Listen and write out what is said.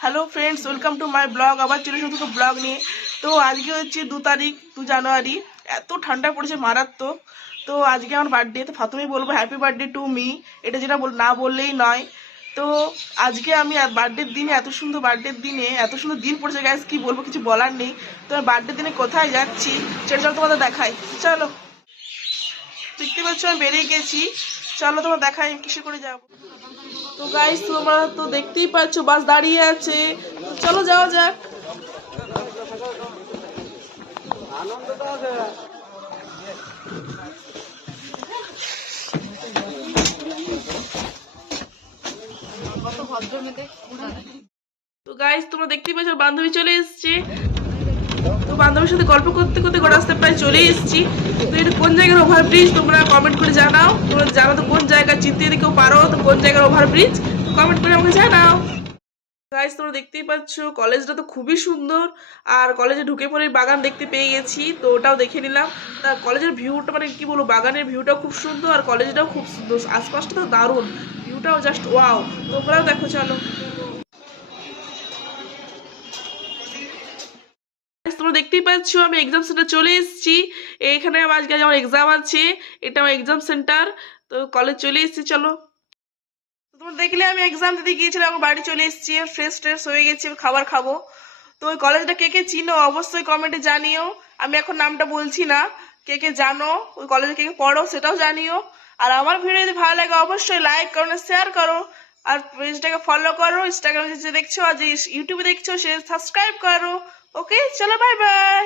Hello friends, welcome to my blog. আবার চলে এসেছি দুটো ব্লগ নিয়ে। তো আজকে হচ্ছে 2 জানুয়ারি। এত ঠান্ডা পড়েছে মারাত্মক। তো আজকে আমার বার্থডে, তো প্রথমেই বলবো হ্যাপি বার্থডে টু মি। এটা যেটা না বললেই নয়। তো আজকে আমি বার্থডের দিনে, এত সুন্দর বার্থডের দিনে এত সুন্দর দিন পড়েছে গাইস, কি বলবো, কিছু বলার নেই। তো বার্থডের দিনে কোথায় যাচ্ছি সেটা তোমাদের দেখাই। চলো, দেখতে পাচ্ছ আমি বেরিয়ে গেছি। চলো তোমার দেখাই আমি কিসে করে যাবো। তো গাইস তোমরা তো দেখতেই পাচ্ছ বাস দাঁড়িয়ে আছে। তো চলো যাওয়া যাক। তো গাইস তোমরা দেখতেই পাচ্ছ বান্ধবী চলে এসেছে। তো বান্ধবীর সাথে গল্প করতে করতে রাস্তা প্রায় চলে এসেছি। তো এটা কোন জায়গার ওভারব্রিজ তোমরা কমেন্ট করে জানাও। তোমরা জানো তো কোন জায়গা, চিনতে যদি কেউ পারো তো কোন জায়গার ওভারব্রিজ, কমেন্ট করে আমাকে জানাও। গাইস তোমরা দেখতেই পাচ্ছ কলেজটা তো খুবই সুন্দর। আর কলেজে ঢুকে পরে বাগান দেখতে পেয়ে গেছি, তো ওটাও দেখে নিলাম। তা কলেজের ভিউটা মানে কি বলবো, বাগানের ভিউটাও খুব সুন্দর আর কলেজটাও খুব সুন্দর, আশপাশটা তো দারুণ, ভিউটাও জাস্ট ওয়াও। তোমরাও দেখো চলো। তোমরা দেখতেই পাচ্ছ আমি এক্সাম সেন্টার চলে এসেছি। এখানে আজকে আমার এক্সাম আছে। এটা আমার এক্সাম সেন্টার। তো কলেজ চলে এসেছি, চলো। তোমরা দেখলে আমি এক্সাম দিতে গিয়েছিলাম, আমার বাড়ি চলে এসেছি, ফ্রেশ ট্রেশ হয়ে গেছি, খাবার খাবো। তো ওই কলেজটা কে কে চিনো অবশ্যই কমেন্টে জানিও। আমি এখন নামটা বলছি না, কে কে জানো ওই কলেজে, কে কে পড়ো সেটাও জানিও। আর আমার ভিডিও যদি ভালো লাগে অবশ্যই লাইক করো, শেয়ার করো। আর পেজটাকে ফলো করো, ইনস্টাগ্রামে যে দেখছো আর যে ইউটিউবে দেখছো সে সাবস্ক্রাইব করো। ওকে চলো, বাই বাই।